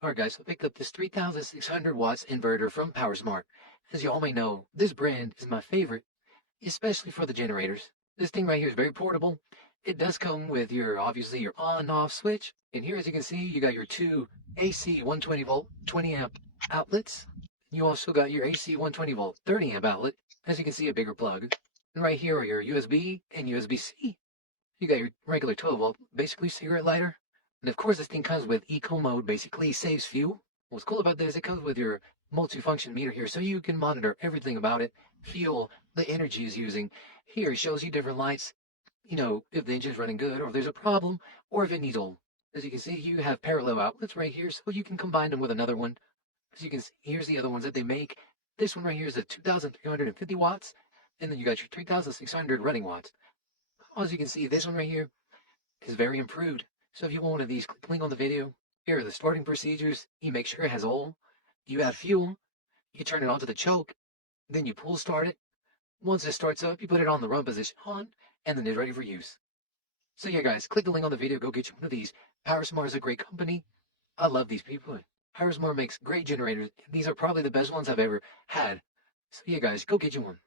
Alright guys, so I picked up this 3600 watts inverter from PowerSmart. As you all may know, this brand is my favorite, especially for the generators. This thing right here is very portable. It does come with obviously your on and off switch. And here, as you can see, you got your two AC 120 volt 20 amp outlets. You also got your AC 120 volt 30 amp outlet. As you can see, a bigger plug. And right here are your USB and USB-C. You got your regular 12 volt, basically cigarette lighter. And of course, this thing comes with eco mode, basically saves fuel. What's cool about this, it comes with your multifunction meter here, so you can monitor everything about it, feel the energy it's using. Here, it shows you different lights, if the engine's running good, or if there's a problem, or if it needs oil. As you can see, you have parallel outlets right here, so you can combine them with another one. As you can see, here's the other ones that they make. This one right here is a 2,350 watts, and then you got your 3,600 running watts. As you can see, this one right here is very improved. So if you want one of these, click link on the video. Here are the starting procedures. You make sure it has oil. You add fuel. You turn it onto the choke. Then you pull start it. Once it starts up, you put it on the run position on, and then it's ready for use. So yeah, guys, click the link on the video. Go get you one of these. PowerSmart is a great company. I love these people. PowerSmart makes great generators. These are probably the best ones I've ever had. So yeah, guys, go get you one.